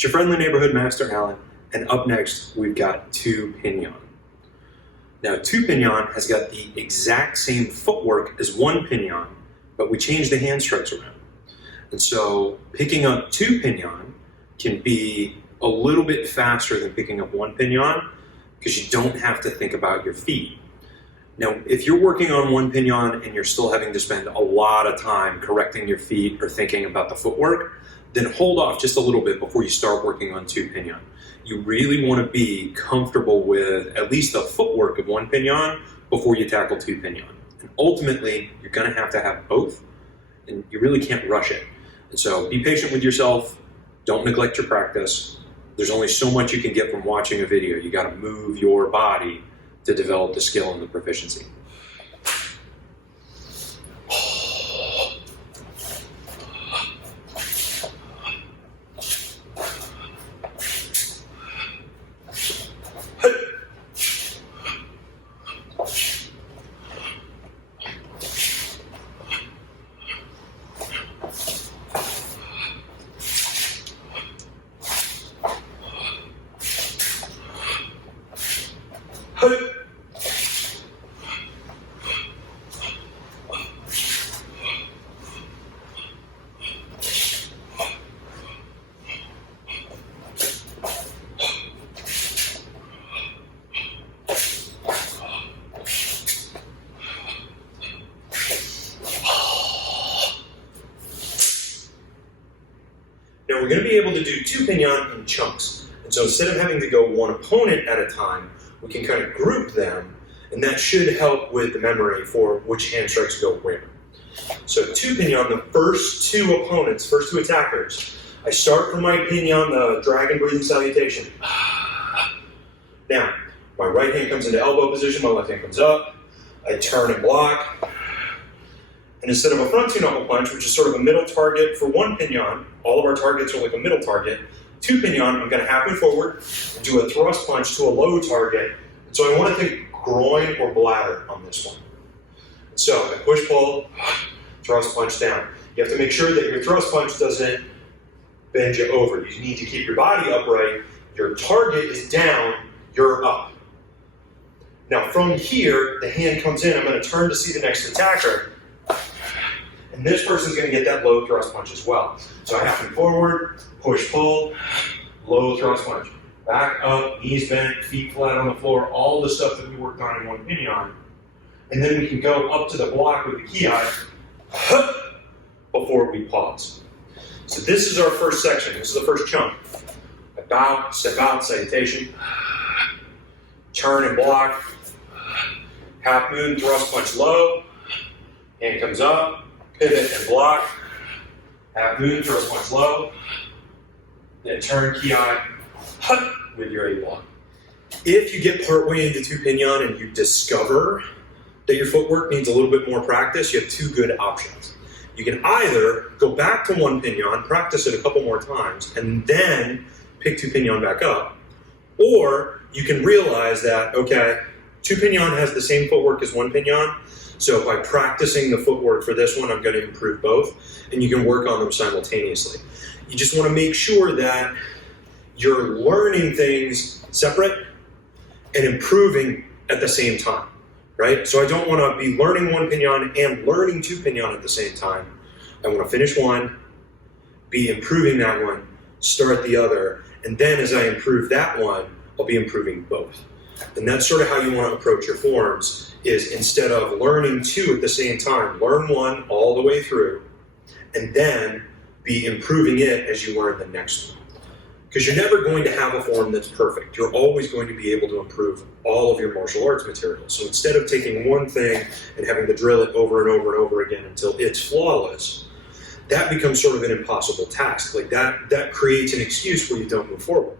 It's your friendly neighborhood master, Alan, and up next we've got Two Pinyon. Now, Two Pinyon has got the exact same footwork as One Pinyon, but we changed the hand strokes around. And so picking up Two Pinyon can be a little bit faster than picking up One Pinyon because you don't have to think about your feet. Now, if you're working on One Pinyon and you're still having to spend a lot of time correcting your feet or thinking about the footwork, then hold off just a little bit before you start working on Two Pinyon. You really want to be comfortable with at least the footwork of One Pinyon before you tackle Two Pinyon. And ultimately, you're going to have both, and you really can't rush it. And so be patient with yourself. Don't neglect your practice. There's only so much you can get from watching a video. You got to move your body to develop the skill and the proficiency. Now we're going to be able to do Two Pinyon in chunks. And so instead of having to go one opponent at a time, we can kind of group them, and that should help with the memory for which hand strikes go where. So Two Pinyon, the first two opponents, first two attackers, I start from my Pinyon, the dragon breathing salutation. Now, my right hand comes into elbow position, my left hand comes up, I turn and block. And instead of a front two-knuckle punch, which is sort of a middle target for One Pinyon, all of our targets are like a middle target, Two Pinyon, I'm going to happen forward and do a thrust punch to a low target. And so I want to think groin or bladder on this one. So I push, pull, thrust punch down. You have to make sure that your thrust punch doesn't bend you over. You need to keep your body upright. Your target is down, you're up. Now from here, the hand comes in. I'm going to turn to see the next attacker. And this person's going to get that low thrust punch as well. So I happen forward, push, pull, low thrust punch. Back up, knees bent, feet flat on the floor, all the stuff that we worked on in One Pinyon. And then we can go up to the block with the ki before we pause. So this is our first section. This is the first chunk. I bow, step out, salutation, turn and block, half moon, thrust punch low, hand comes up, pivot and block, half moon, thrust punch low, then turn ki with your A block. If you get partway into Two Pinyon and you discover that your footwork needs a little bit more practice, you have two good options. You can either go back to One Pinyon, practice it a couple more times, and then pick Two Pinyon back up. Or you can realize that, okay, Two Pinyon has the same footwork as One Pinyon, so by practicing the footwork for this one, I'm going to improve both, and you can work on them simultaneously. You just want to make sure that you're learning things separate and improving at the same time, right? So I don't want to be learning One Pinyon and learning Two Pinyon at the same time. I want to finish one, be improving that one, start the other, and then as I improve that one, I'll be improving both. And that's sort of how you want to approach your forms, is instead of learning two at the same time, learn one all the way through, and then be improving it as you learn the next one. Because you're never going to have a form that's perfect. You're always going to be able to improve all of your martial arts materials. So instead of taking one thing and having to drill it over and over and over again until it's flawless, that becomes sort of an impossible task. Like that creates an excuse where you don't move forward.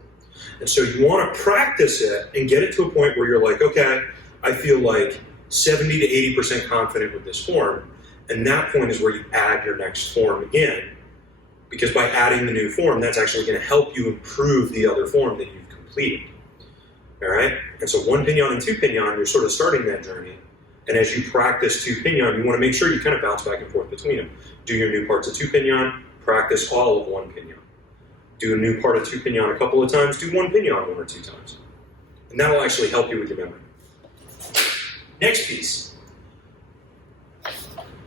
And so you want to practice it and get it to a point where you're like, okay, I feel like 70 to 80% confident with this form. And that point is where you add your next form in. Because by adding the new form, that's actually going to help you improve the other form that you've completed. All right? And so One Pinyon and Two Pinyon, you're sort of starting that journey. And as you practice Two Pinyon, you want to make sure you kind of bounce back and forth between them. Do your new parts of Two Pinyon, practice all of One Pinyon. Do a new part of Two Pinyon a couple of times. Do One Pinyon 1 or 2 times. And that will actually help you with your memory. Next piece.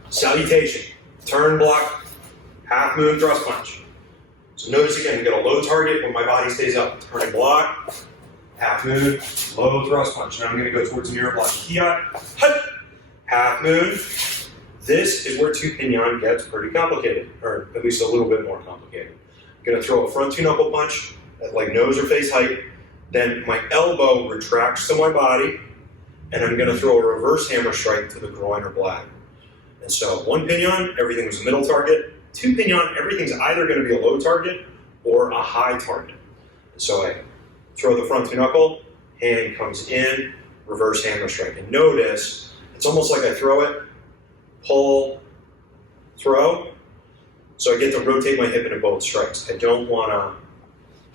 Salutation. Turn, block, half moon, thrust punch. So notice again, we got a low target when my body stays up. Turn and block, half moon, low thrust punch. Now I'm going to go towards the mirror block. Kia, hut, half moon. This is where Two Pinyon gets pretty complicated, or at least a little bit more complicated. I'm going to throw a front 2-knuckle punch at like nose or face height. Then my elbow retracts to my body, and I'm going to throw a reverse hammer strike to the groin or bladder. And so One Pinyon, everything was a middle target. Two Pinyon, everything's either going to be a low target or a high target. And so I throw the front 2-knuckle, hand comes in, reverse hammer strike. And notice, it's almost like I throw it, pull, throw. So I get to rotate my hip into both strikes. I don't want to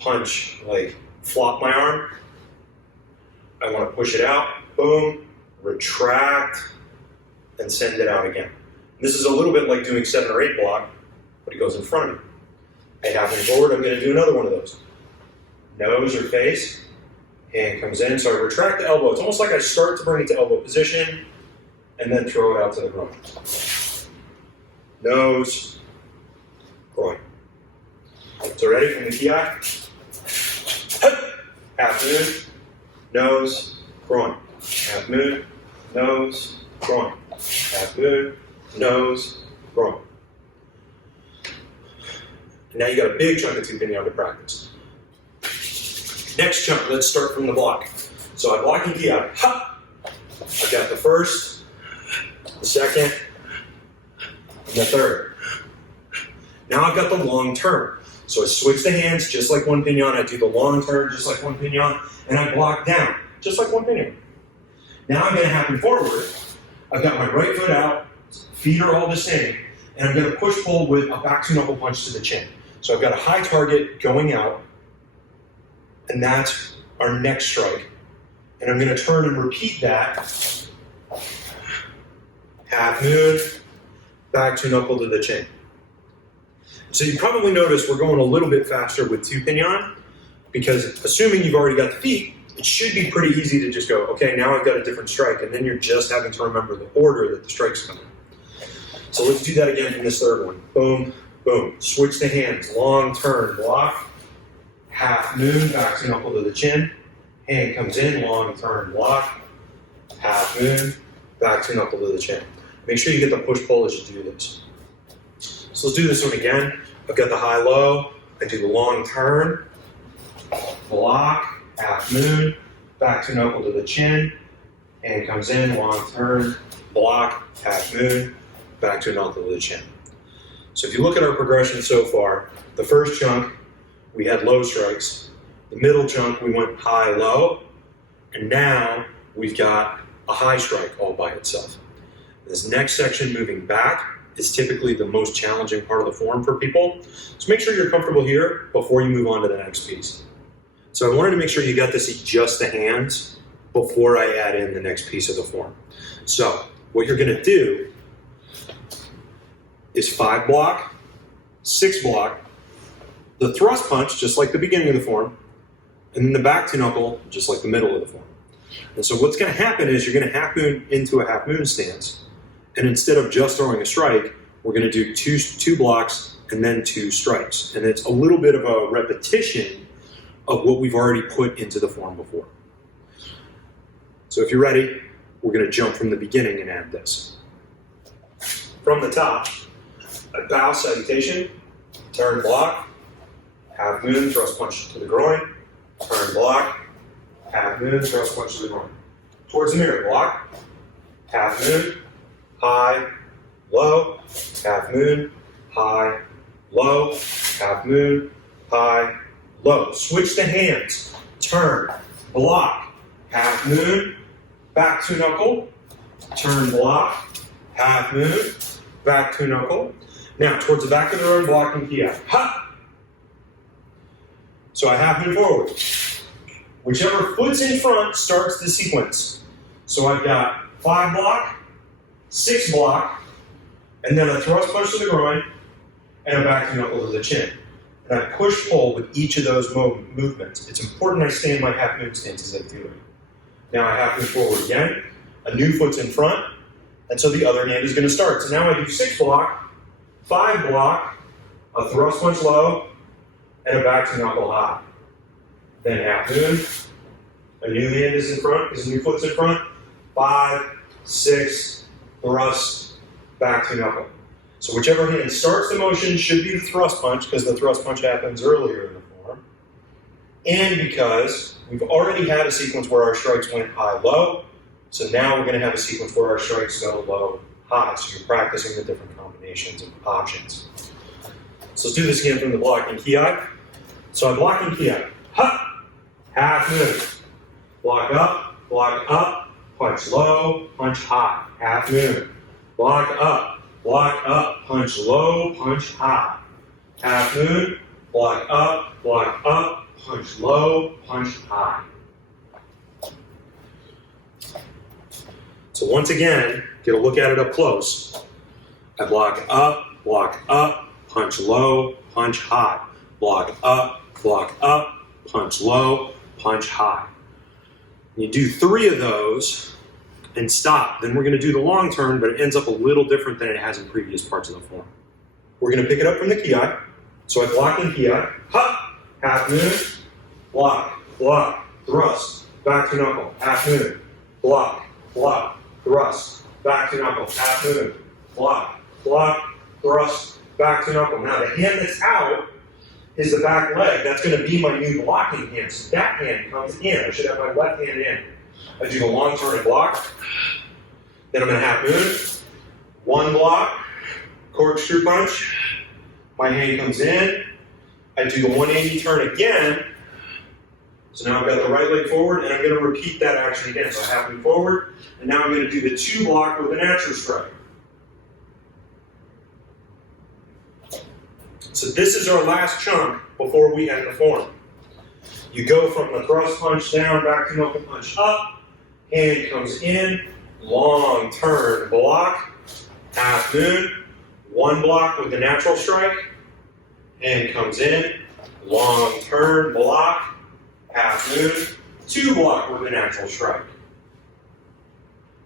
punch, like flop my arm. I want to push it out, boom, retract, and send it out again. This is a little bit like doing 7 or 8 block, but it goes in front of me. I have me forward, I'm going to do another one of those. Nose or face, hand comes in, so I retract the elbow. It's almost like I start to bring it to elbow position, and then throw it out to the groin. Nose, groin. So ready from the ki? Half moon, nose, groin. Half moon, nose, groin. Half moon, nose, groin. Now you got a big chunk of Two Pinyon to practice. Next chunk, let's start from the block. So I block in ki. Ha! I've got the first, the second, and the third. Now I've got the long turn. So I switch the hands just like One Pinyon. I do the long turn just like One Pinyon, and I block down just like One Pinyon. Now I'm going to happen forward. I've got my right foot out, feet are all the same, and I'm going to push-pull with a back 2-knuckle punch to the chin. So I've got a high target going out, and that's our next strike. And I'm going to turn and repeat that. Half moon, back 2-knuckle to the chin. So you probably notice we're going a little bit faster with Two Pinyon, because assuming you've already got the feet, it should be pretty easy to just go, okay, now I've got a different strike, and then you're just having to remember the order that the strikes come in. So let's do that again from this third one. Boom, boom. Switch the hands, long turn, block, half moon, back 2-knuckle to the chin, hand comes in, long turn, block, half moon, back 2-knuckle to the chin. Make sure you get the push-pull as you do this. So let's do this one again. I've got the high-low, I do the long turn, block, half moon, back 2-knuckle to the chin, hand comes in, long turn, block, half moon, back 2-knuckle to the chin. So if you look at our progression so far, the first chunk, we had low strikes. The middle chunk, we went high-low, and now we've got a high strike all by itself. This next section, moving back, is typically the most challenging part of the form for people. So make sure you're comfortable here before you move on to the next piece. So I wanted to make sure you got to see just the hands before I add in the next piece of the form. So what you're going to do is 5 block, 6 block, the thrust punch, just like the beginning of the form, and then the back 2-knuckle, just like the middle of the form. And so what's going to happen is you're going to half moon into a half moon stance, and instead of just throwing a strike, we're going to do two blocks and then 2 strikes. And it's a little bit of a repetition of what we've already put into the form before. So if you're ready, we're going to jump from the beginning and add this. From the top, a bow salutation, turn block, half moon, thrust punch to the groin, turn block, half moon, thrust punch to the groin. Towards the mirror, block, half moon, high, low, half moon, high, low, half moon, high, low. Switch the hands, turn, block, half moon, back 2-knuckle, turn block, half moon, back 2-knuckle. Now, towards the back of the room, blocking ki. Ha! So I half moon forward. Whichever foot's in front starts the sequence. So I've got 5 block, 6 block, and then a thrust punch to the groin, and a back 2-knuckle to the chin. and I push-pull with each of those movements. It's important I stay in my half moon stance as I do it. Now I half moon forward again, a new foot's in front, and so the other hand is going to start. So now I do 6 block, 5 block, a thrust punch low, and a back to knuckle high. Then half moon, a new hand is in front, because a new foot's in front, 5, 6, thrust, back to knuckle. So whichever hand starts the motion should be the thrust punch, because the thrust punch happens earlier in the form. And because we've already had a sequence where our strikes went high-low, so now we're going to have a sequence where our strikes go low-high. So you're practicing the different combinations of options. So let's do this again from the blocking ki. So I'm blocking ki. Ha! Half moon. Block up, punch low, punch high. Half moon. Block up, punch low, punch high. Half moon. Block up, punch low, punch high. So once again, get a look at it up close. I block up, punch low, punch high. Block up, punch low, punch high. You do 3 of those and stop. Then we're going to do the long turn, but it ends up a little different than it has in previous parts of the form. We're going to pick it up from the ki. So I block in ki. Ha! Half moon. Block, thrust, back to knuckle. Half moon. Block, thrust, back to knuckle. Half moon. Block, thrust, back to knuckle. Now the hand that's out is the back leg. That's going to be my new blocking hand. So that hand comes in. I should have my left hand in. I do the long turn and block. Then I'm going to half moon. 1 block, corkscrew punch. My hand comes in. I do the 180 turn again. So now I've got the right leg forward, and I'm going to repeat that action again. So I half moon forward, and now I'm going to do the 2 block with a natural strike. So this is our last chunk before we end the form. You go from the thrust punch down, back to knuckle punch up, hand comes in, long turn, block, half moon, 1 block with the natural strike, hand comes in, long turn, block, half moon, 2 block with the natural strike.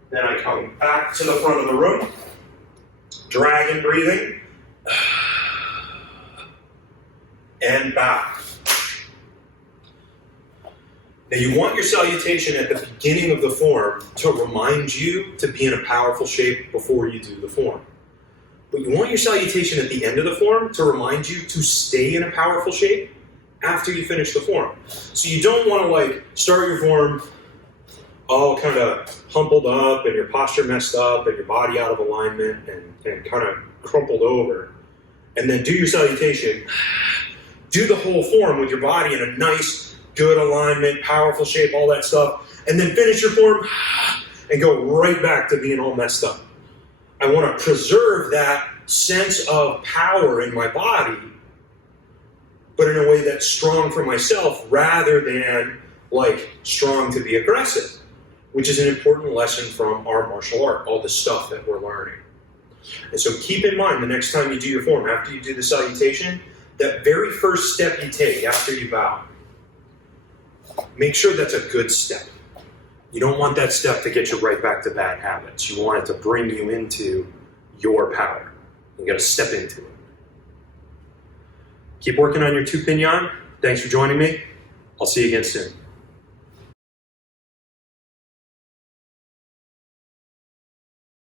Then I come back to the front of the room, dragon breathing, and back. Now you want your salutation at the beginning of the form to remind you to be in a powerful shape before you do the form. But you want your salutation at the end of the form to remind you to stay in a powerful shape after you finish the form. So you don't want to start your form all kind of humpled up and your posture messed up and your body out of alignment and kind of crumpled over. And then do your salutation. Do the whole form with your body in a nice, good alignment, powerful shape, all that stuff, and then finish your form and go right back to being all messed up. I want to preserve that sense of power in my body, but in a way that's strong for myself rather than strong to be aggressive, which is an important lesson from our martial art, all the stuff that we're learning. And so keep in mind the next time you do your form, after you do the salutation, that very first step you take after you bow, make sure that's a good step. You don't want that step to get you right back to bad habits. You want it to bring you into your power. You got to step into it. Keep working on your Two Pinyon. Thanks for joining me. I'll see you again soon.